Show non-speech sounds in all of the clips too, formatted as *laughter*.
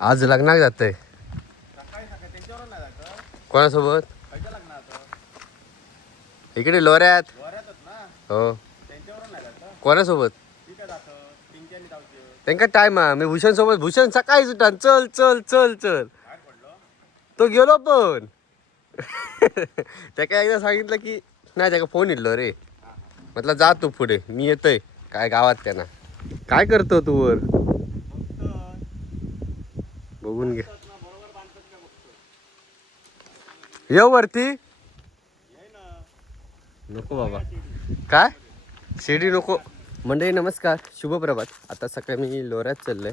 आज लग्नाक जातंय. कोणासोबत? इकडे लोऱ्यात. हो. कोणासोबत? त्यांका टाइम आहे. मी भूषण सोबत भूषण सकाळी सुटान चल चल चल चल. तो गेलो पण. *laughs* त्याका एकदा सांगितलं की नाही त्याका फोन इल्लो रे. म्हटलं जा तू पुढे. मी येतोय. काय गावात त्यांना. काय करतो तू वर? बघून घे. येऊ वरती. नको बाबा. काय? शिर्डी नको. मंडळी नमस्कार. शुभप्रभात आता सकाळी मी लोऱ्यात चाललोय.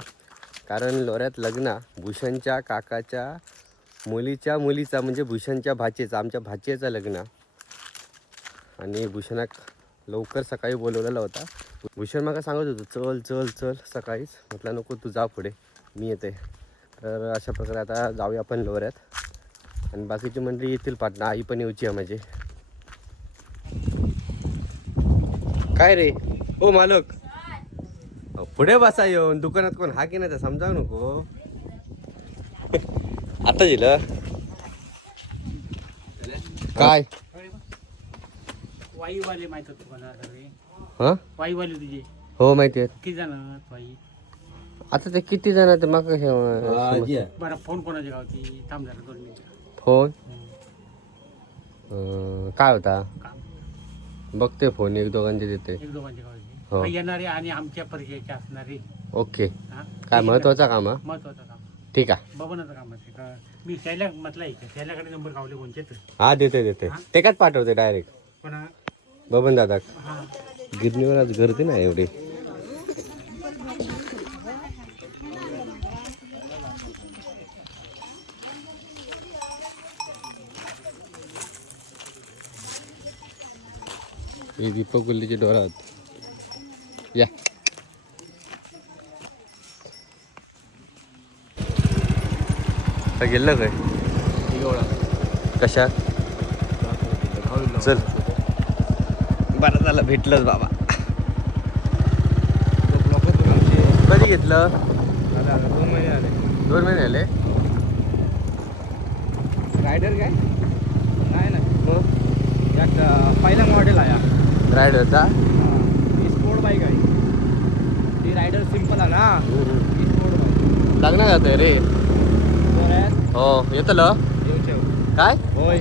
कारण लोऱ्यात लग्न भूषणच्या काकाच्या मुलीच्या मुलीचा म्हणजे भूषणच्या भाचेचा आमच्या भाचेचं लग्न. आणि भूषणाक लवकर सकाळी बोलवलेला होता. भूषण मला सांगत होतो चल चल चल सकाळीच. म्हटलं नको तू जा पुढे. मी येते. तर अशा प्रकारे आता जाऊया आपण लोऱ्यात. आणि बाकीची मंडळी येतील पाटणा. आई पण येऊची आहे माझी. काय रे? हो मालक. पुढे बसा येऊन. दुकानात कोण हा की नाही तर समजाव नको. *laughs* आता दिलं काय? वाईवाले माहीत हा? वाईवाले तुझे. हो माहिती आहे किती जण आहेत वाई? आता ते किती जण ते मग हे बरं फोन कोणाच्या गावची? थांब जरा दोन मिनिटं. फोन. अं, काय होता? काम बघते फोन एक दोघांचे देते. एक हो. गावची येणारे आणि आमच्या परिचयाचे असणारे. ओके. हा? काय महत्वाचं काम हा? महत्वाचं काम. ठीक आहे. बघण्याचं काम आहे. का? मी त्याला म्हटलं नंबर गावले हा देते देते. ते काय पाठवते डायरेक्ट. पण बबन दादा. हा. गिरणीवर आज गर्दी नाही एवढी. हे दीपक गुल्लीचे डोरात या. आता गेलं काय? कशात? चल. बरं झालं भेटलंच बाबा. कधी घेतलं? दोन महिने आले दोन महिने आले रायडर काय? नाही ना एक पहिला मॉडेल आहे हा. रायडरचा ही स्पोर्ट बाईक आहे. ती रायडर सिंपल आहे ना. ही स्पोर्ट बाईक. लग्न जातंय रे. बरं. हो येतलं? येऊ काय? होय.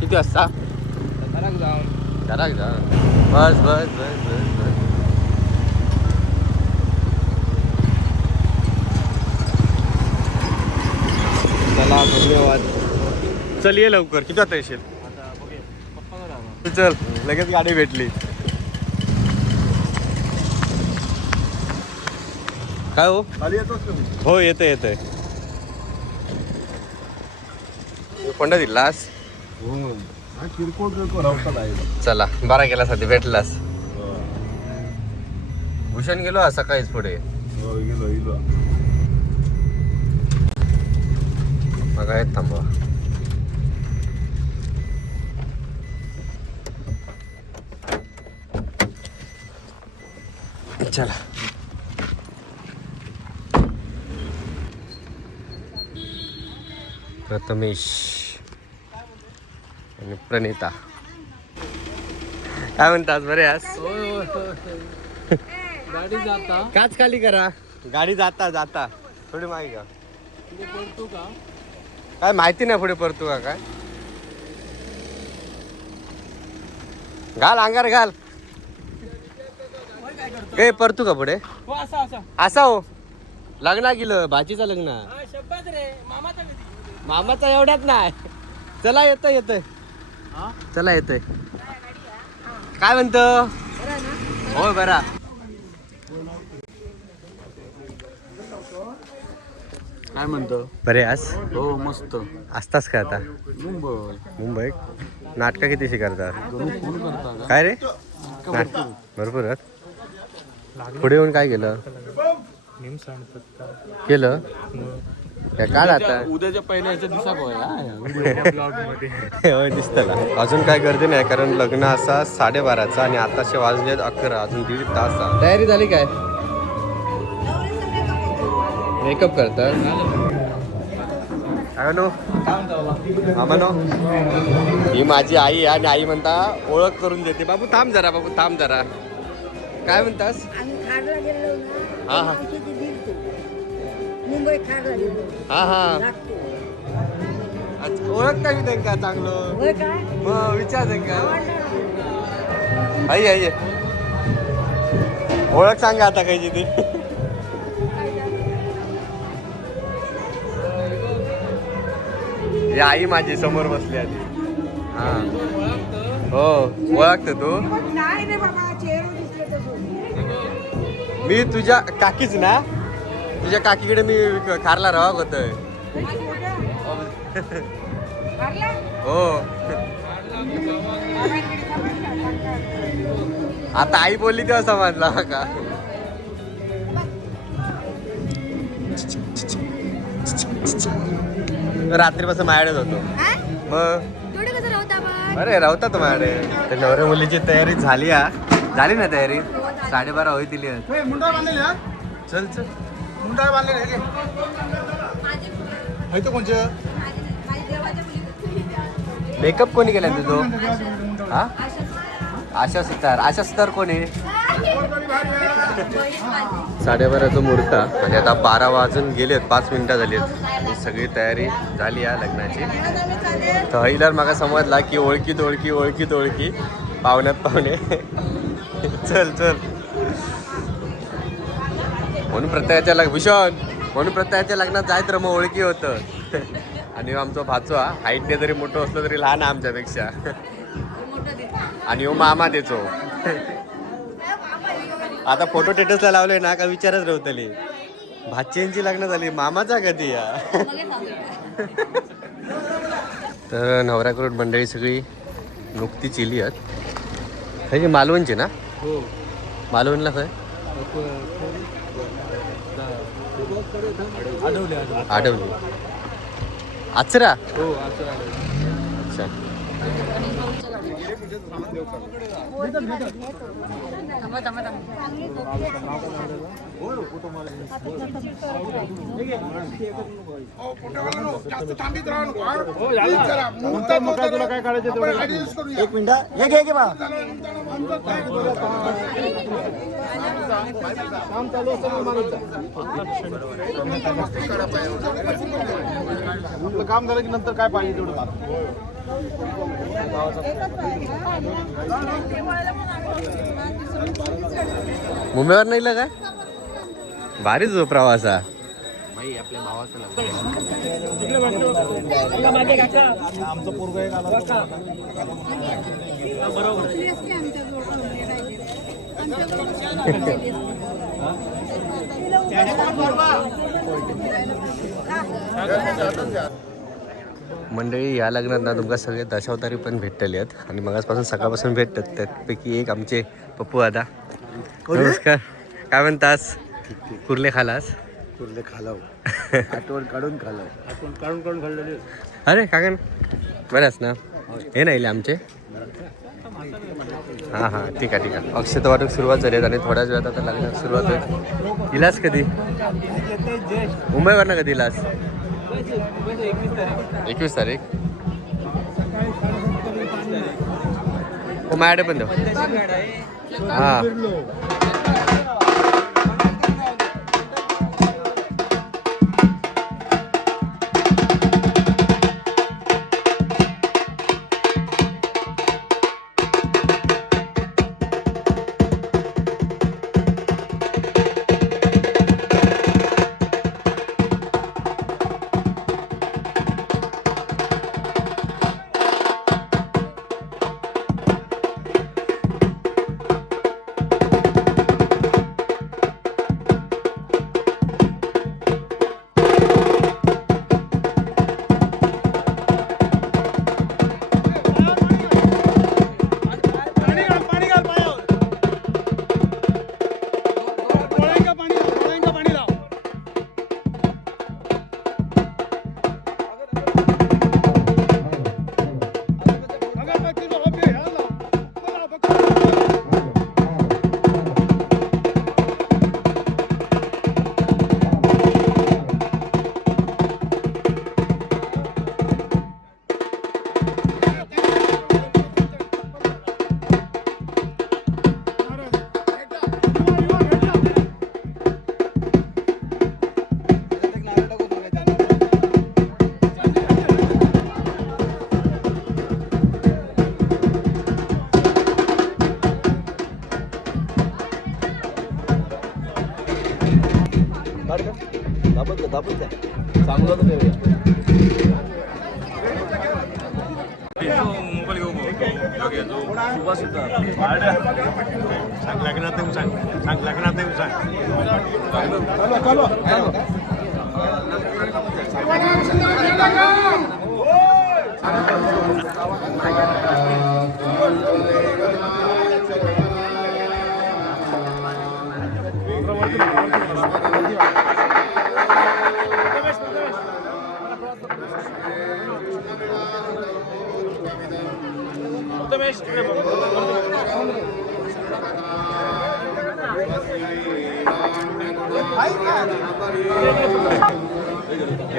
किती वाजता? तर जाऊन. घराक जा बस बस बस बस बस. चला धन्यवाद चल ये लवकर. किती वाजता येशील? आता बघूया. पप्पा राहा चल लगेच गाडी भेटली. काय हो? हो येते येते कोणता दिलास? आहे. चला बरा गेला साठी भेटलास भूषण गेलो आज सकाळीच पुढे. हो मग आहेत थांबवा. चला. प्रथमेश आणि प्रणिता. काय म्हणतात बरे आज? गाडी जाता काच खाली करा. गाडी जाता जाता. थोडी मागे का काय माहिती नाही पुढे परतू का काय? घाल अंगार घाल. ए परतू का पुढे? हो असा हो. लग्ना गेलं भाजीचं लग्न मामाचा एवढ्यात नाही. चला येतोय येतोय. हा? चला येतोय. काय म्हणतो? होय बरा. काय म्हणतो? बरे आज? हो मस्त. असतास का आता? मुंबई. मुंबई नाटकं किती शिकारतात तुम्ही फोन करता का? काय रे? नाट- भरपूर. आहेत? पुढे येऊन काय केलं? केलं? काढ आता? उद्याच्या पहिल्याच्या दिवसा *laughs* होय दिसतं ना. अजून काय गर्दी नाही कारण लग्न असा साडेबाराचा आणि आताशे वाजले अकरा अजून दीड तास आहे. तयारी झाली काय? मेकअप करतात ही माझी आई आहे आणि आई म्हणता ओळख करून देते. बाबू थांब जरा बाबू थांब जरा. काय म्हणतास? हा, हा. मुंबई खारला गेलो हा हा. लागतो अच्छा, ओळख काय त्यांका चांगलं? होय काय मग विचार त्यांका. आई आई. ओळख सांगा आता काही ते ही आई माझी समोर बसली आधी हा. हो ओळखतो तू. नाही रे बाबा चेहरा दिसले तसं मी तुझ्या काकीच ना? तुझ्या काकीकडे मी खारला रवा होतोय हो. आता आई बोलली तेव्हा समजला का? रात्रीपासून माझ्याकडेच होतो. मग? राहता अरे राहतात माझ्याकडे. तर नवऱ्या मुलीची तयारी झाली हा. झाली ना तयारी? साडेबारा होई दिली चल चल. हे तो कोणचे? मेकअप कोणी केला तुझं? हा? आशा सुतार. आशा सुतार कोण आहे? साडेबाराचा मुहूर्त. आणि आता बारा वाजून गेलेत पाच मिनिटं झाली आहेत सगळी तयारी झाली आहे लग्नाची. तर हईलार मागा समजला की ओळखीत ओळखी ओळखीत ओळखी पाहुण्यात पाहुणे. चल चल. म्हणून प्रत्येकाच्या लग्न भूषण म्हणून प्रत्येकाच्या लग्नात जायत मग ओळखी होतं. आणि आमचा भाचवा हाईटने जरी मोठं असलं तरी लहान आहे आमच्यापेक्षा. आणि हो मामा देचो आता फोटो टेटसला लावले ना का विचारच रवतली भाच्यांची लग्न झाली मामाचा कधी या? तर नवराकडून मंडळी सगळी नुकतीच इली आहेत हे मालवणची ना? हो. मालवणला काय आठवले आठवली आचरा? हो असं अच्छा एक मिनिट हे घे घे बा नंतर काम चालू असतं काम झालं की नंतर काय पाहिजे तेवढं मुंबईवर नाही काय? भारीच हो प्रवास हा. आमचं पोरग एक आला मंडळी या लग्नात ना तुमका सगळे दशावतारी पण भेटलेले आहेत आणि मगासपासून सकाळपासून भेटतात. त्यापैकी एक आमचे पप्पू दादा. नमस्कार. काय म्हणतास? कुर्ले खालास. कुर्ले खालाव. *laughs* आठवण काढून खालाव. आपण काढून काढून खाल्लेले अरे काका बऱ्याच ना. हे नाही आमचे. हां हां. ठीक आहे ठीक आहे. अक्षत वाटूक सुरुवात झाली आणि थोड्याच वेळात आता लग्नात सुरुवात होईल. इलास कधी? मुंबईवरनं कधी इलास एकवीस तारीख. हो पण देऊ. हां. दाबून द्या चांगलं द्या चांगलं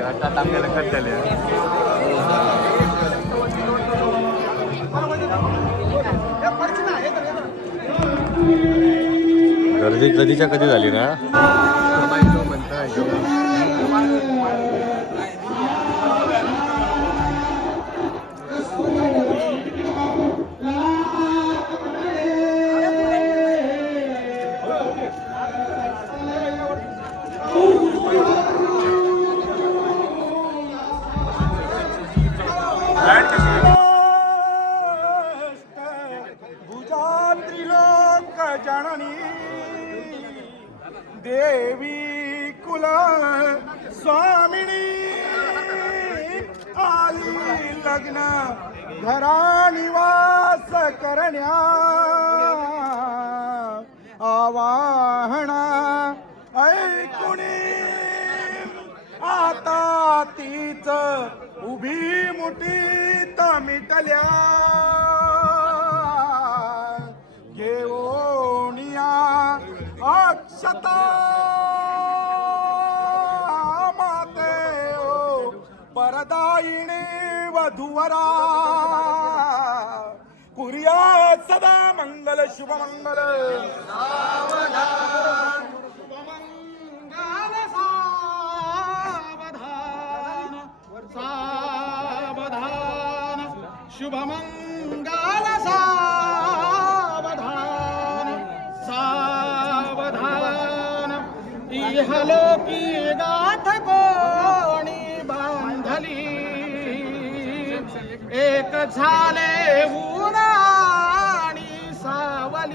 आता तांब्याला कट झाले गर्दी कधीच्या कधी झाली ना? निवास करण्या आवाहना ऐकुणी. आता तीच उभी मुठीत मिटल्या घेऊनिया अक्षता माते ओ परदायिणी वधुवरा. सदा मंगल शुभ मंगल। सावधान शुभमंगल सावधान सावधान। इहलोकी गाथ कोणी बांधली? एक झाले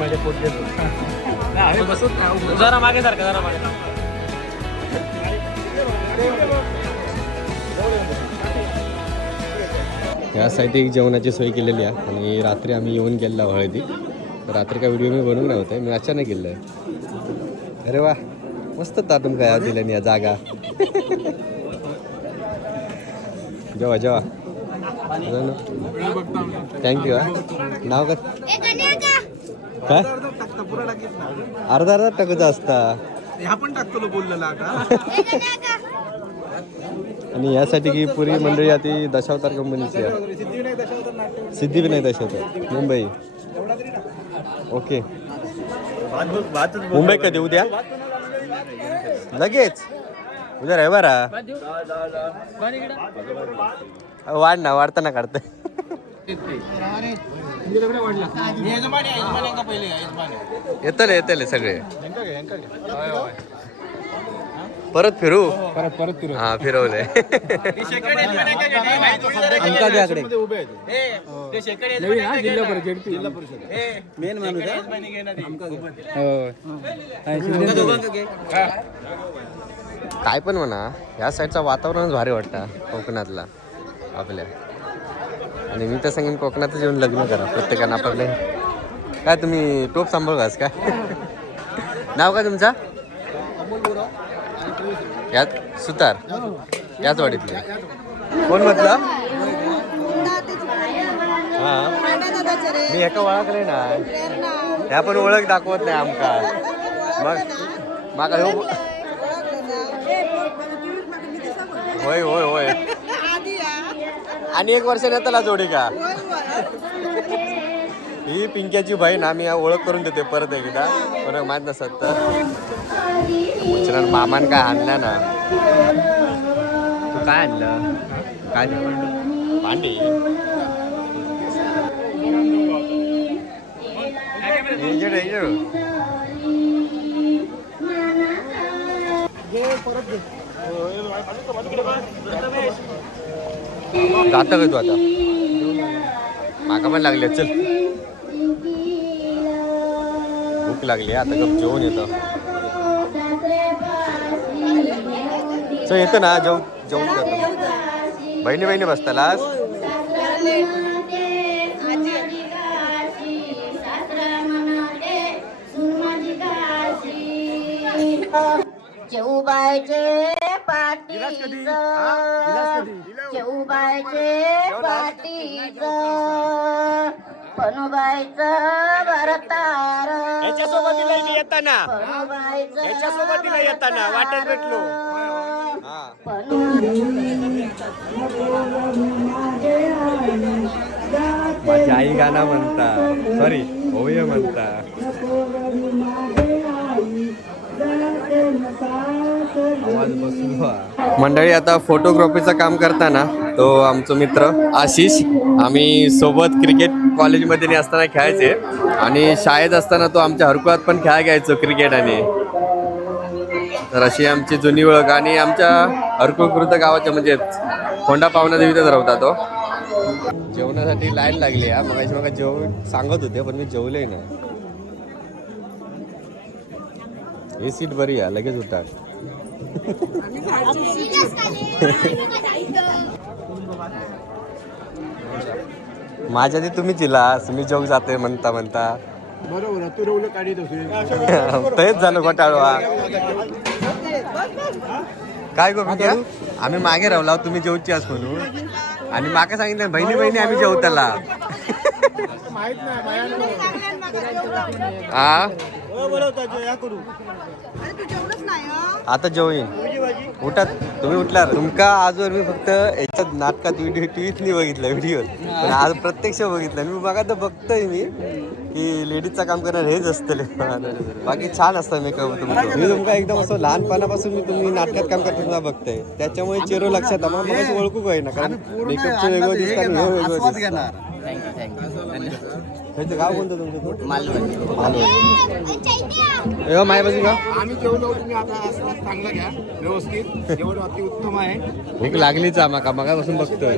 मध्ये पोट देतो जरा मागे सारखा जरा मागे. यासाठी एक जेवणाची सोय केलेली आहे. आणि रात्री आम्ही येऊन गेलो हळदी. तर रात्री काय व्हिडिओ मी बनवून नाही होते मी अचानक गेलो आहे. अरे वा मस्त ताटून काय दिल्याने या जागा. जेवा जेवा. थँक्यू हा. नाव काय? काय? अर्धा अर्धा टाकूचा असता? ह्या पण टाकतो बोललेला आता. आणि यासाठी की पुरी मंडळी आता दशावतार कंपनीची आहे. सिद्धिविनायक दशावतार मुंबई. ओके. मुंबई कधी? उद्या? लगेच? उद्या रविवार. वाढ ना वाढताना काढते येतले येतले सगळे. परत फिरू? परत परत फिरू हा फिरवले. मेन माणूस काय पण म्हणा ह्या साईडचा वातावरणच भारी वाटतं कोकणातला आपल्या. आणि मी तर सांगेन कोकणातच येऊन लग्न करा. प्रत्येकानं आपले काय तुम्ही टोप सांभाळ काय नाव काय तुमचा? यात सुतार. याच वाडीतले. कोण म्हटलं? हां. मी एका ओळखले ना. ह्या पण ओळख दाखवत नाही आमका. मग माका होय होय होय. आणि एक वर्ष त्याला जोडी का? ही पिंक्याची बहीण आम्ही ओळख करून देते परत एकदा. पण माहीत नसत तर मामान काय आणलं ना? तू काय आणलं? काय भांडी. इकडे, जाता का तू आता? माका पण लागली चल. भूक लागली आता गप जेवण येतं. चल येतं ना जेवण जेवण करतो. बहिणी बहिणी बसतालास जेऊबाईचे पाटीच जेऊबाईचे पाटीच पनुबाईच भरतार येताना. पनुबाईच येताना वाटेत भेटलो. माझी आई गाणं म्हणता. सॉरी ओव्य म्हणता. मंडळी आता फोटोग्राफीचं काम करताना तो आमचा मित्र आशिष आम्ही सोबत क्रिकेट कॉलेजमध्ये असताना खेळायचे आणि शाळेत असताना तो आमच्या हरकुळात पण खेळा घ्यायचो क्रिकेट आणि. तर अशी आमची जुनी ओळख आणि आमच्या हरकुळ गावाच्या म्हणजे होंडा पावना देवीतच राहता तो. जेवणासाठी लाईन लागली हा. मगाशी मग जेवण सांगत होते पण मी जेवले नाही. ही सीट बरी आहे लगेच उतार माझ्या आधी तुम्ही चिलास मी जेव जाते म्हणता म्हणता. बरोबर तू रवलं काढीत *laughs* तेच झालं घोटाळवा काय गो आम्ही मागे रावला तुम्ही जेवची आस म्हणून. आणि माका सांगितलं बहिणी बहिणी आम्ही जेवताला हा आता जेवईन उठा तुम्ही उठला तुमका आजवर मी फक्त याच्यात नाटकात व्हिडिओ टीव्हीत नाही बघितलं व्हिडिओ पण आज प्रत्यक्ष बघितलं. मी बघा तर बघतोय मी. की लेडीजचं काम करणार हेच असतले बाकी छान असतं मेकअप तुमचं. मी तुमका एकदम असं लहानपणापासून मी तुम्ही नाटकात काम करताना बघताय त्याच्यामुळे चेहरा लक्षात आला मग ओळखू काय ना कारण मेकअपचं वेगळं दिसतं आणि हे वेगळं दिसतं गाव कोणतं तुमचं? मालवण. का? आम्ही जेवलो तुम्ही आता चांगला घ्या व्यवस्थित. जेवण अति उत्तम आहे. भूक लागलीच आम्हाला मगापासून बघतोय.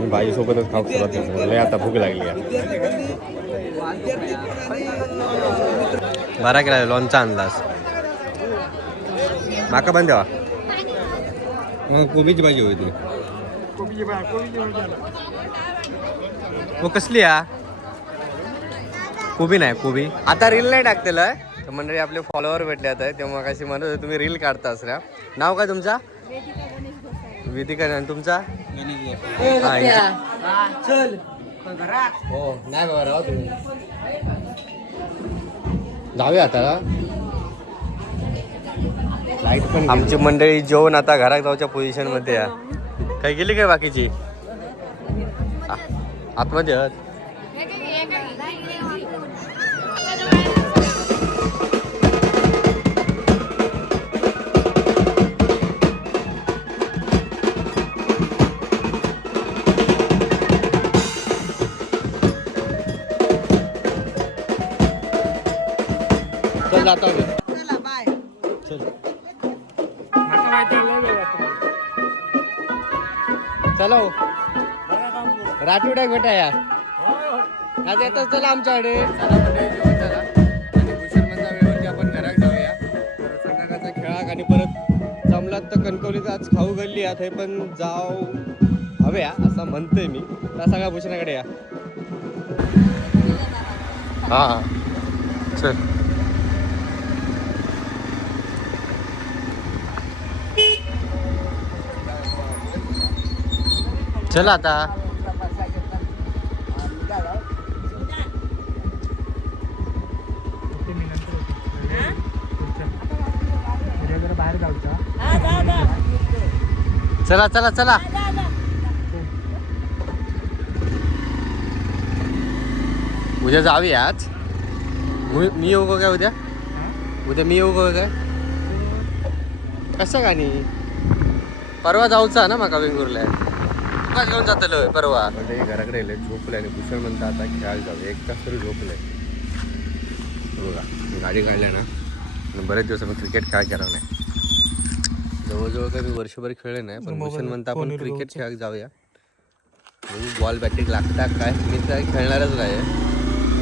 मी भाजीसोबतच खाऊ सुरुवात करतो लय आता भूक लागली आहे. बरा केला लोणचा आणलास माका पण द्यावा मग कोबीची भाजी होती. हो कसली आ कोबी नाही कोबी. आता रील नाही टाकतेलं तर मंडळी आपले फॉलोअर भेटले आता तेव्हा कशी म्हणत होते, तुम्ही रील काढता असल्या नाव काय तुमचा? विधिका आणि तुमचा? हा, हो नाही बाबा राव तुम्ही जाऊया आता लाइट पण आमची मंडळी जेवण आता घरात जाऊच्या पोझिशनमध्ये आहे काय गेली काय बाकीची आतमध्ये आहेत. चल जातो. चला बाय चल चला हो. राठोड आहे बेटा या. आज येतच चला आमच्याकडे. चला म्हणजे जेवण झाला. आणि वेळेवरती आपण घरात जाऊया. तर संध्याकाळचा खेळाक आणि परत जमलात तर कणकवलीत आज खाऊ गल्ली आहे हे पण जाऊ हव्या असं म्हणतोय मी. त्या सगळ्या भूषणाकडे या. हा. चल. चला आता. बाहेर जाऊचा. चला चला चला. उद्या जाऊया आज. मी- मी येऊ का काय उद्या? उद्या मी येऊ का काय? कसं का नाही परवा जाऊचा ना माका वेंगुर्ल्या. तुका घेऊन जातलो परवा. म्हणजे घराकडे येले झोपले आणि भूषण म्हणता आता खेळायला जाऊ एक तास तरी झोपले बघा गाडी काढल्या ना. आणि बरेच दिवस आपण क्रिकेट खेळ केला नाही. जवळजवळ काही मी वर्षभर खेळले नाही पण भूषण म्हणता आपण क्रिकेट खेळायला जाऊया. बॉल बॅटिंग लागता काय? मी तर खेळणारच नाही.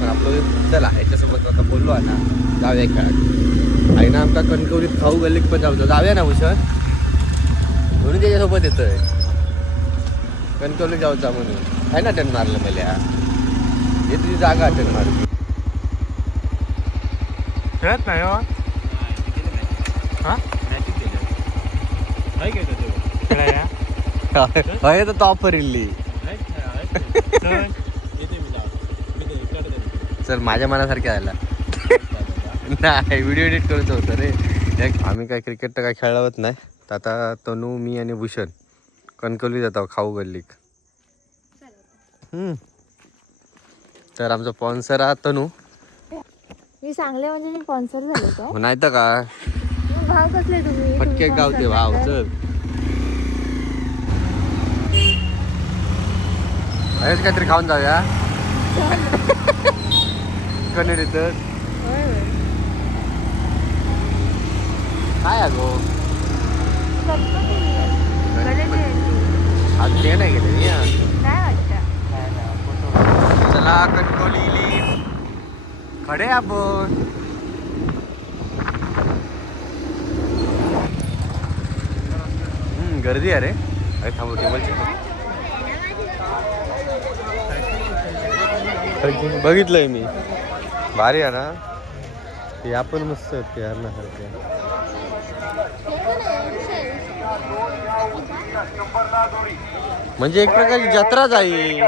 पण आपलं चला याच्यासोबत आता बोललो आहे ना. जाऊया आई ना आमका कणकवलीत खाऊ गल्लीत पण जाऊ जाऊया ना भूषण? म्हणून त्याच्यासोबत येतोय. कणकवली जाऊचा म्हणून. आहे ना टन मारलं मला हे? तुझी जागा टन मारू खेळत नाही हो. हा? खेळाया हय तर टॉपर इल्ली चल माझ्या मनासारखे आला. नाही व्हिडिओ एडिट करत होतं रे. आम्ही काय क्रिकेट तर काय खेळावत नाही. तर आता तनू मी आणि भूषण. कणकवली जातो खाऊ गल्लीक हम्म. तर आमचा स्पॉन्सर हा तनू. मी सांगले म्हणजे मी स्पॉन्सर झाले का नाही तर का भाव कसले तुम्ही? फटके गावते करताय. चल. हेच काहीतरी खाऊन जाऊया? कनेरी तर. काय अगो करतो की मी. गणेश जयंती. आज ते नाही गेले या. चला कणकोली खडे आपण. गर्दी आहे रे. अरे थांबू टेबलची बघितलंय मी. भारी आहे ना. ते आपण मस्त आहेत ते हरणासारखे म्हणजे एक प्रकारची जत्रा जाईल.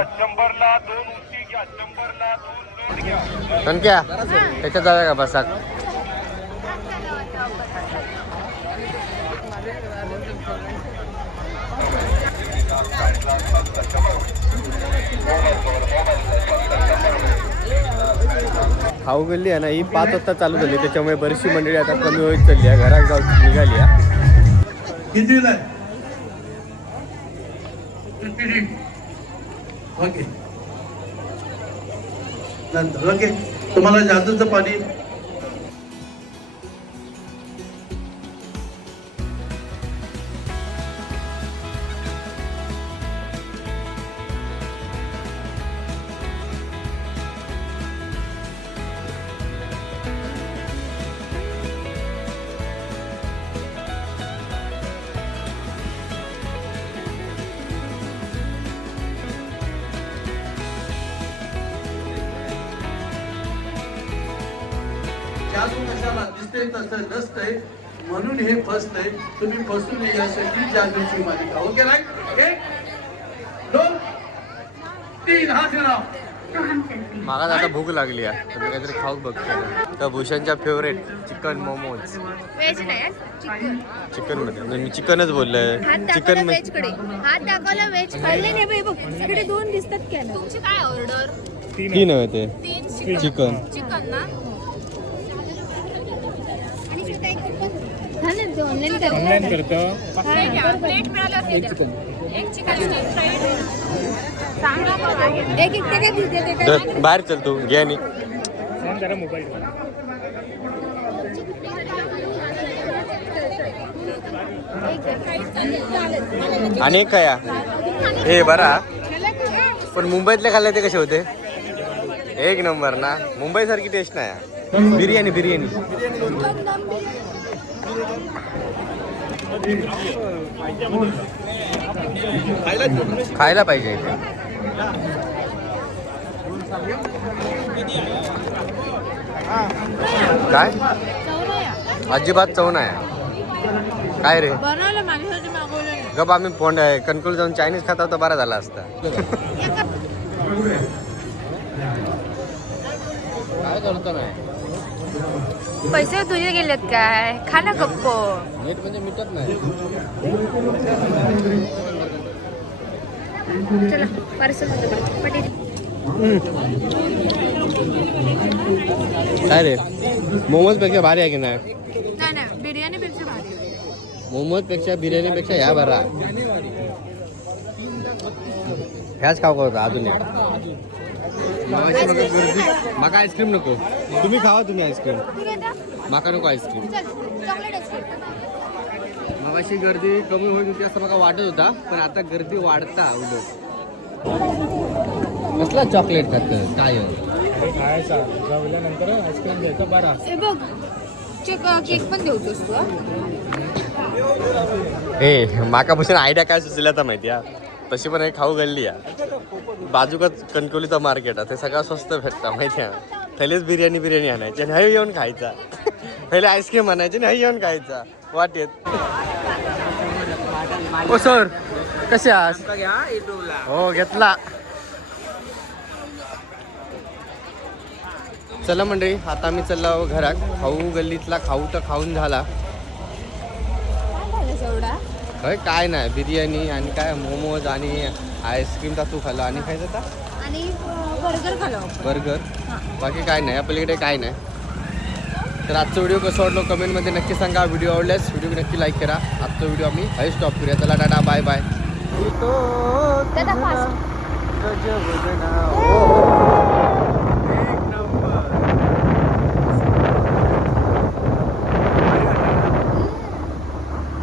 कणक्या त्याच्यात जाऊया का बसा? खाऊ गल्ली आहे ना ही पाच वाजता चालू झाली. त्याच्यामुळे बरीचशी मंडळी आता कमी होत चालली आहे. घरात जाऊ निघाली आहे. ओके नंतर ओके तुम्हाला जादूचं पाणी दिसते तसं नसतंय. म्हणून हे फसलंय तुम्ही फसू नये यासाठी जादूची मालिका. ओके राईट एक दोन तीन. हात राव मला आता भूक लागली आहे तर मी काहीतरी खाऊ बघतो तर भूषणच्या फेवरेट चिकन मोमोज व्हेज नाही चिकन म्हणजे मी चिकनच बोललोय. चिकन दोन दिसतात तीन आहे ते. तीन चिकन चिकन ना आणि छोटा एक कुपन हा ना ते ऑनलाईन करतो प्लेट मिळालं एक चिकन एक एक ते काय देते ते काय दर, बाहेर चल तू घे आणि. आणि एक काय हे बरा. पण मुंबईतले खाल्ले ते कसे होते? एक नंबर ना. मुंबई सारखी टेस्ट नाही बिर्याणी बिर्याणी. खायला पाहिजे इथे. काय? अजिबात चव नाही काय रे? गप आम्ही फोन कणकुल जाऊन चायनीज खाता तर बरा झाला असता. काय करतो नाही पैसे तुझे गेलेत काय? खा ना गप्प. नीट म्हणजे मिटत नाही. चला पार्सल पटेल. काय रे? मोमोजपेक्षा भारी आहे की नाही? नाही नाही बिर्याणी पेक्षा भारी मोमोजपेक्षा बिर्याणी पेक्षा ह्या बरा. ह्याच खाऊ करतो अजून गर्दी माका आईस्क्रीम नको. तुम्ही खावा तुम्ही आईस्क्रीम. माका नको आईस्क्रीम. चल चॉकलेट आईस्क्रीम. मगाशी गर्दी कमी होईल होती असं मला वाटत होता पण आता गर्दी वाढता उलट. कसला चॉकलेट खात काय हे? बघ चेक केक पण देऊतोस तू हा? ए माकापासून आयडिया काय सुचल्या तर माहिती आहे तशी पण हे खाऊ गल्ली आहे बाजूकच कणकोलीचं मार्केट आहे ते सगळं स्वस्त भेटतं माहिती आहे पहिलेच बिर्याणी बिर्याणी आणायची आणि हवी येऊन खायचा. पहिले आईस्क्रीम आणायची आणि हवी येऊन खायचा. वाटेत. ओ सर कसे आहात? हो घेतला. चला मंडळी आता मी चाललो घरात. खाऊ गल्लीतला खाऊ तर खाऊन झाला. काय काय नाही बिर्याणी आणि काय मोमोज आणि आईस्क्रीम तू खाल्लं. आणि खायचं का आणि बर्गर खालो बर्गर? बाकी काय नाही आपल्याकडे काय नाही. तर आजचा व्हिडिओ कसं वाटलो कमेंटमध्ये नक्की सांगा. व्हिडिओ आवडल्यास व्हिडिओ नक्की लाईक करा. आजचा व्हिडिओ आम्ही हय स्टॉप करूया. चला टाटा बाय बाय गजब